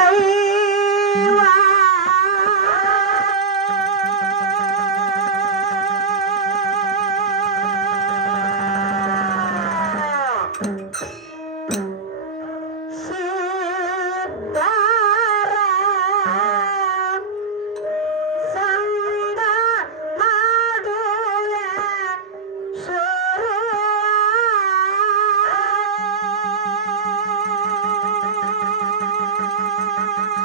ಶುರು. Sara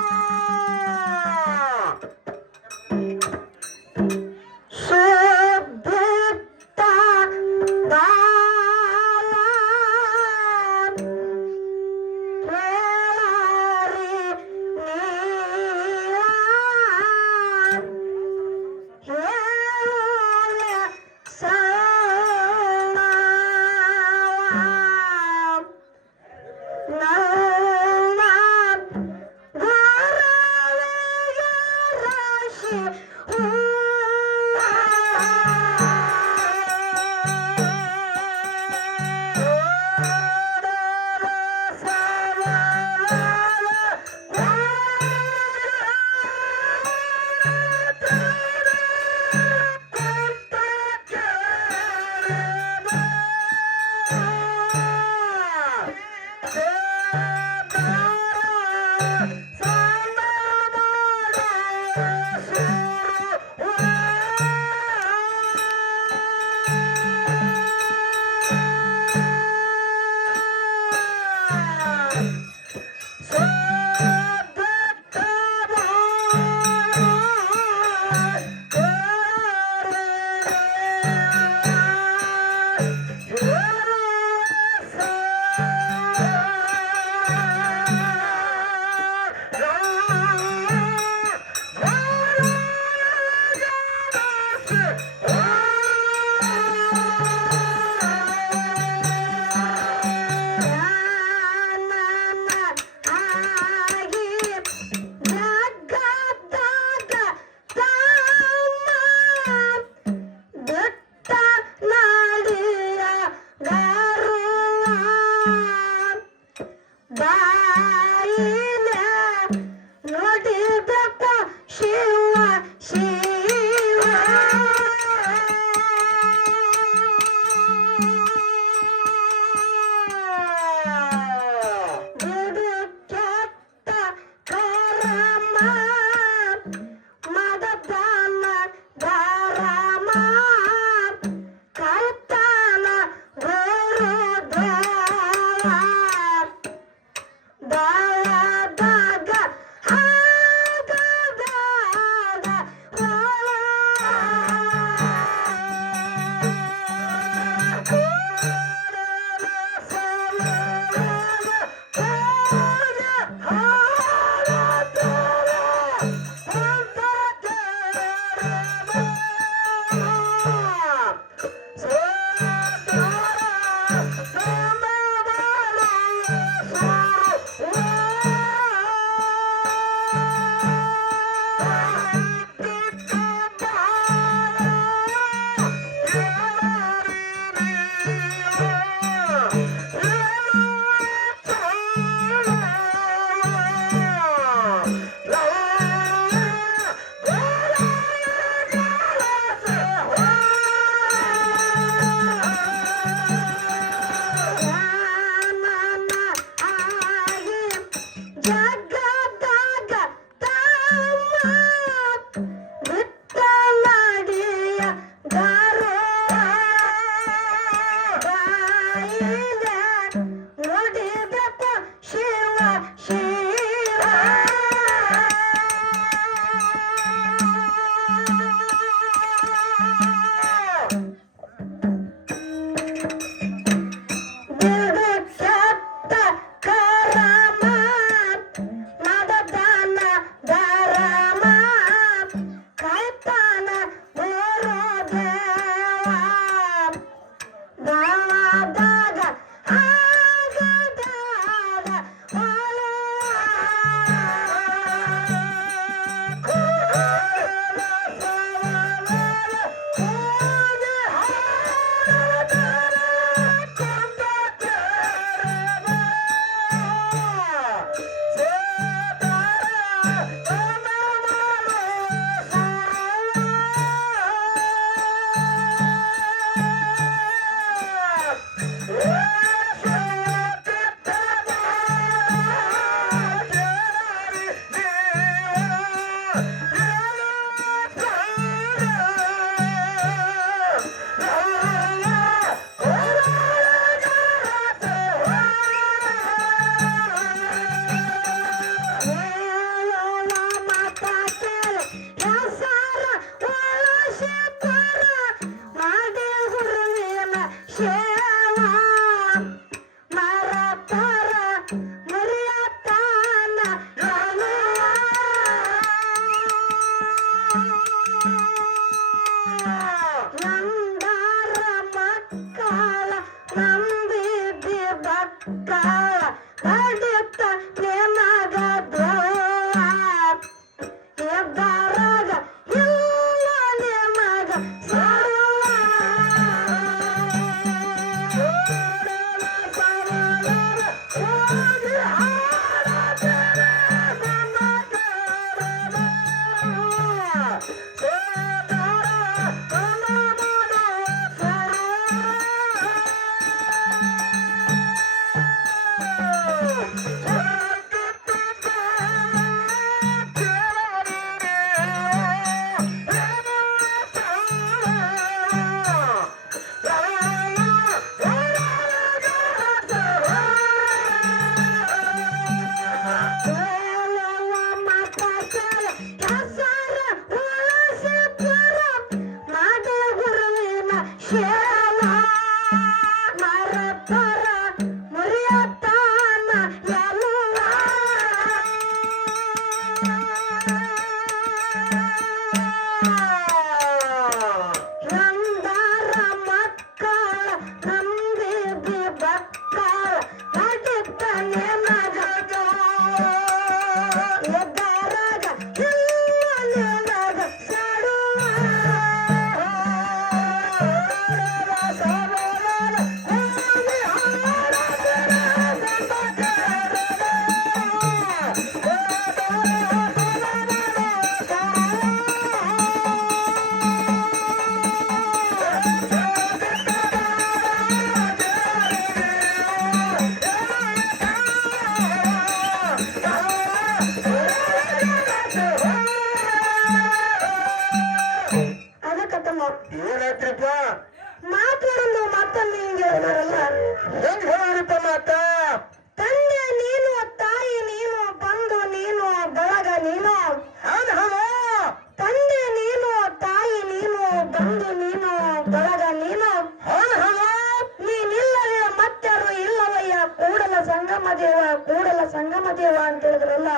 ಮಹಾದೇವ ಅಂತ ಹೇಳಿದ್ರಲ್ಲ,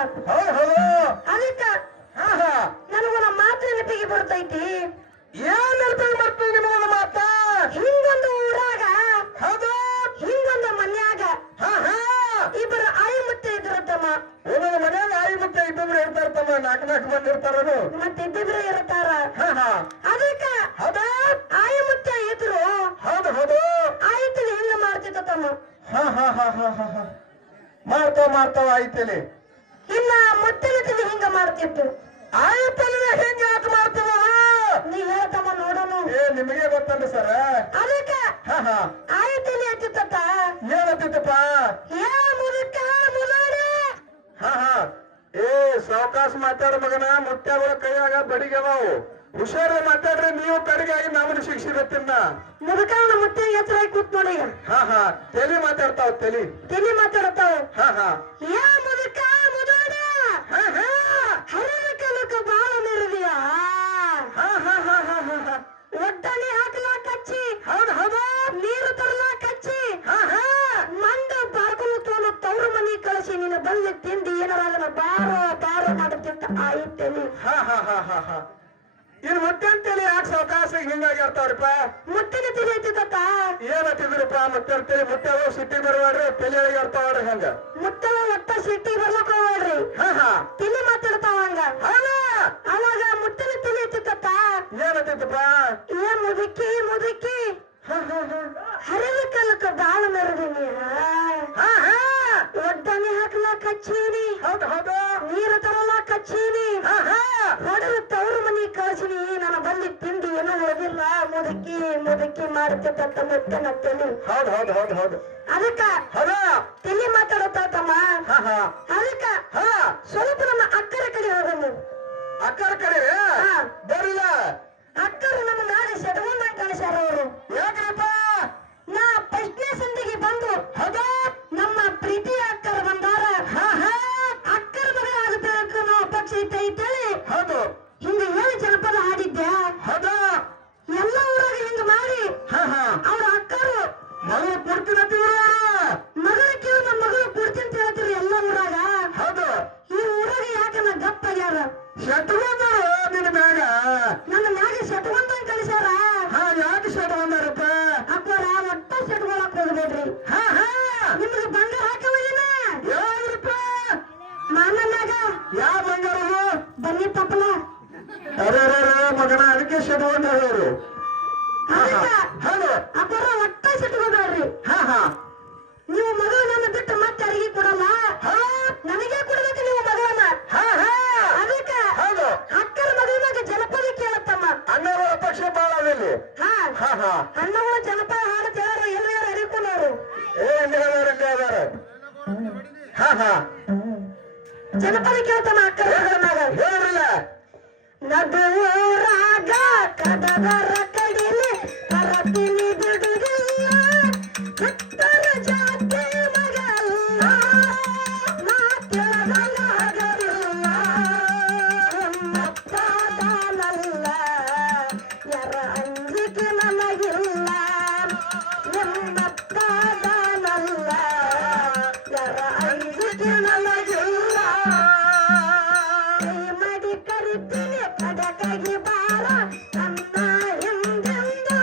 ಅದಕ್ಕ ನನಗೊಂದು ಮಾತು ನೆನಪಿಗೆ ಬರ್ತೈತಿ. ಏನ್ ನೆನಪಿಗೆ ಬರ್ತದೆ ನಿಮಗೊಂದು ಮಾತ? ಹಿಂಗೊಂದು ಊರಾಗ, ಹಿಂಗೊಂದು ಮನ್ಯಾಗ ಇಬ್ಬರು ಆಯಿ ಮುತ್ತೆ ಇದ್ರತ್ತಮ್ಮ. ಒಂದೊಂದು ಮನ್ಯಾಗ ಆಯಿ ಮುತ್ತೆ ಇಬ್ಬರು ಇರ್ತಾರತ್ತಮ್ಮ. ನಾಲ್ಕು ಮಂದಿ ಇರ್ತಾರ, ಮತ್ತೆ ಇಬ್ಬಿಬ್ರು ಇರ್ತಾರ. ಅದಕ್ಕ ಆಯಿ ಮುತ್ತೆ ಇದ್ರು. ಆಯ್ತಲಿ ಹೆಂಗ ಮಾಡ್ತಿತ್ತಮ್ಮ? ಮಾಡ್ತಾವ ಆಯ್ತಲಿ. ಇನ್ನ ಮುತ್ತಿನ ತಿಳಿ ಹಿಂಗ ಮಾಡ್ತಿತ್ತು. ಆಯ್ತಲಿ ಹೆಂಗ ಯಾಕೆ ಮಾಡ್ತೀವ? ನೀ ಹೇಳ್ತಮ್ಮ ನೋಡೋನು. ನಿಮಗೆ ಗೊತ್ತಲ್ಲ ಸರ. ಅದಕ್ಕ ಆಯ್ತಲಿ ಹತ್ತಿತ್ತ. ಏನತ್ತಿತ್ತಪ್ಪ? ಮುದುಕ ಮುಲಾಡಿ. ಸಾವಕಾಶ ಮಾತಾಡ ಮಗನ. ಮುತ್ಯಾಗಳ ಕೈಯಾಗ ಬಡಿಗೆವು. ಹುಷಾರ ಮಾತಾಡ್ರಿ. ನೀವು ಕಡೆಗಾಗಿ ನಮ್ಮನ್ನು ಶಿಕ್ಷಿರತ್ತಿನ ಮುದುಕನ ಮುತ್ತೆ ಎತ್ತರ ಕೂತ್ ನೋಡಿ. ತಲಿ ಮಾತಾಡ್ತಾವ. ತಲಿ ಮಾತಾಡ್ತಾವ. ಮುದುಕ ಮುಲಾಡಿ. ಹರಿದ ಬಾಳ ಮೆರದಿಯ. ಒಡ್ಡನೆ ಹಾಕಲಾ ಕಚ್ಚಿ. ನೀರು ತರಲಾ ಕಚ್ಚಿ. ಮಂಡ ಬಾರ್ಕೊಂಡು ತೋನು ತವ್ರ ಮನಿ ಕಳಿಸಿ ನಿನ್ನ ಬಂದು ತಿಂಡಿ ಏನಾರ ಬಾರೋ ಮಾಡುತ್ತಿತ್ತ ಆಯ್ತೇನೆ. ಇನ್ ಮುತ್ತೇನ್ ತಲೆ ಯಾಕೆ ಸಾವಕಾಶ ಹಿಂಗಾಗಿ ಇರ್ತಾವ್ರಿಪ್ಪ? ಮುತ್ತಿನ ತಲೆ ಐತಿತ್ತ. ಏನತ್ತಿದ್ರಿಪ್ಪ? ಮುತ್ತೇನ್ ತಲೆ ಮುತ್ತವ ಸಿಟ್ಟಿ ಬರವಾಡ್ರಿ. ತಲೆ ಇರ್ತಾವ್ರಿ. ಹಂಗ ಮುತ್ತವ ಒಟ್ಟ ಸಿಟ್ಟಿ ಬರ್ಲಕ್ ಹೋಗ್ರಿ. ತಲೆ ಮಾತಾಡ್ತಾವ ಹಂಗ. ಅವಾಗ ಮುತ್ತಿನ ತಲೆ ಐತಿತ್ತ. ಏನತ್ತಿತ್ತಪ್ಪ? ಮುದುಕಿ ಹರಿದ ಕಾಲಕ್ಕ ಬಾಳ ಮೆರದಿನಿ. ಒಡ್ಡನೆ ಹಾಕಲಾ ಕಚ್ಚೀನಿ. ನೀರು ತರಲಾ ಕಚ್ಚೀನಿ. ಹೊಡೆದ ತವ್ರ ಮನಿ ಕಳಿಸಿನಿ. ನನ್ನ ಬಲ್ಲಿ ತಿಂಡಿ ಏನೂ ಉಳಿದಿಲ್ಲ. ಮುದುಕಿ ಮಾಡ್ತಿತ್ತ ಮುತ್ತನ ತಲೆ. ಅದಕ್ಕ ತಲೆ ಮಾತಾಡತ್ತಮ್ಮ. ಅದಕ್ಕ ಸ್ವಲ್ಪ ನಮ್ಮ ಅಕ್ಕರ ಕಡೆ ಹೋಗಮ್ಮ. ಅಕ್ಕರ ಕಡೆ ಬರಲ್ಲ. ಅಕ್ಕರು ನಮ್ಮ ನಾಡಿ ಸೆಟ್ಕೊಂಡ ಕಳಿಸ್ಯಾರ ಅವರು. ಯಾಕ್ರಪ್ಪ? ನಾ ಪ್ರಶ್ನೆ ಸಂದಿಗೆ ಬಂದು ನಮ್ಮ ಪ್ರೀತಿ ಅಕ್ಕರು ಬಂದಾರ. ಅಕ್ಕರ ಮಗ ಆಗಬೇಕು ನಾವು ಪಕ್ಷ ಐತೇಳಿ ಹಿಂಗ ಹೇಳಿ ಜನಪದ ಹಾಡಿದ್ದೆ. ಎಲ್ಲ ಊರಾಗ ಹಿಂಗ ಮಾಡಿ ಅವ್ರ ಅಕ್ಕರು ಮಗಳು ಕೊಡ್ತೀನಿ. ಮಗಳ ಕೇಳಿ ನಮ್ಮ ಮಗಳು ಕೊಡ್ತೀನಿ ಅಂತ ಹೇಳ್ತೀರಿ ಎಲ್ಲ ಊರಾಗ. ಈ ಊರಾಗ ಯಾಕನ್ನ ಗಪ್ಪಾಗ್ಯಾರ? ನಿನ್ನ ಮ್ಯಾಗ ನನ್ನ ಮ್ಯಾಗ ಸೆಟ್ಕೊಂಡ ಕಳಿಸ್ಯಾರ. ಯಾಕೆ ಶೆಟ್ ಬಂದಾರಪ್ಪ? ಅಪ್ಪರ ಒಟ್ಟ ಸೆಟ್ಕೊಳಕ್ ಹೋಗ್ಬೇಡ್ರಿ. ನಿಮ್ಗೆ ಬಂಗಾರ ಹಾಕವಲ್ಲ ಯಾವ್ದ್ರಪ್ಪ? ಮಾಮನಾಗ ಯಾವ ಬಂಗಾರದು? ಬನ್ನಿ ತಪ್ಪಲ. ಅರೆ ಮಗನ, ಅದಕ್ಕೆ ಶೆಟ್ ಬಂದವರು. ಅಪ್ಪರ ಒಟ್ಟ ಸೆಟ್ಕೋಬೇಡ್ರಿ. ನೀವು ಮಗಳು ನನ್ನ ಬಿಟ್ಟು ಮತ್ತೆ ಅಡಿಗೆ ಕೊಡಲ್ಲ. ನನಗೆ ಕೊಡ್ಬೇಕು ನೀವು ಮಗಳನ್ನ. ಅದಕ್ಕ ಅಕ್ಕರ ಮಗಳಾಗ ಜನಪದ ಕೇಳತ್ತಮ್ಮ. ಅಣ್ಣವರ ಪಕ್ಷ ಬಾಳ ಅದಲ್ಲಿ. ಅಣ್ಣಗಳು ಜನಪದ ಹಾಡು ಕೇಳಾರ. ಎಲ್ಲ ಹರಿಕೊಂಡವ್ರು ಜನಪದ ಕೇಳ್ತಮ್ಮ. ಅಕ್ಕರ ಮಗಳನ್ನಾಗ ಹೇಳ್ರಲ್ಲ. ನಡುವರಾಗ ಕಡದರ ಕಡಿಲೆ ಹರತಿನಿ ಬಿಡುಗಿಲ್ಲ. ಭಕ್ತರ ಜಾತಿ ಮಗಲ್ಲ ಮಾತಿಳದಂಗ ಹಗರಿಲ್ಲ. ನಮ್ಮಪ್ಪದಾನಲ್ಲ ಯಾರ ಅಂಜಿಕೆ ನನಗಿಲ್ಲ. ನಮ್ಮಪ್ಪದಾನಲ್ಲ ಯಾರ ಅಂಜಿಕೆ ನನಗಿಲ್ಲ. ಮಡಿ ಕರಿತೀನಿ ಕಡಕಾಗಿ ಬಾರ ನನ್ನ ಹಿಂದೆಂದು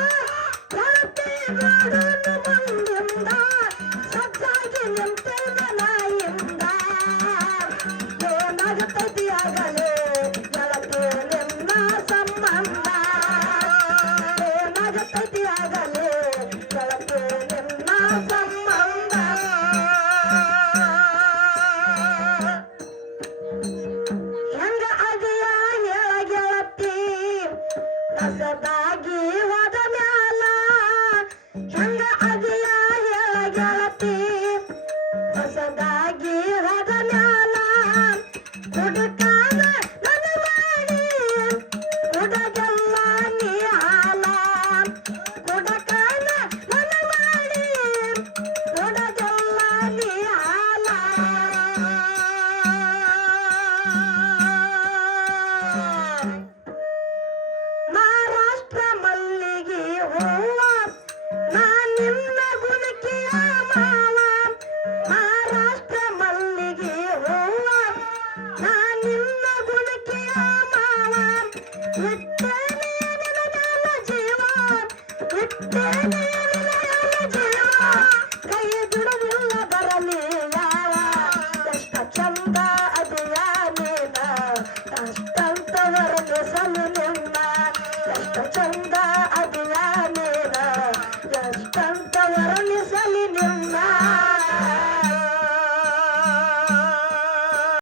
ಇಟ್ಟೇನೆ ನಿನ್ನ ಮ್ಯಾಲ ಜೀವ ಇಟ್ಟೇನೆ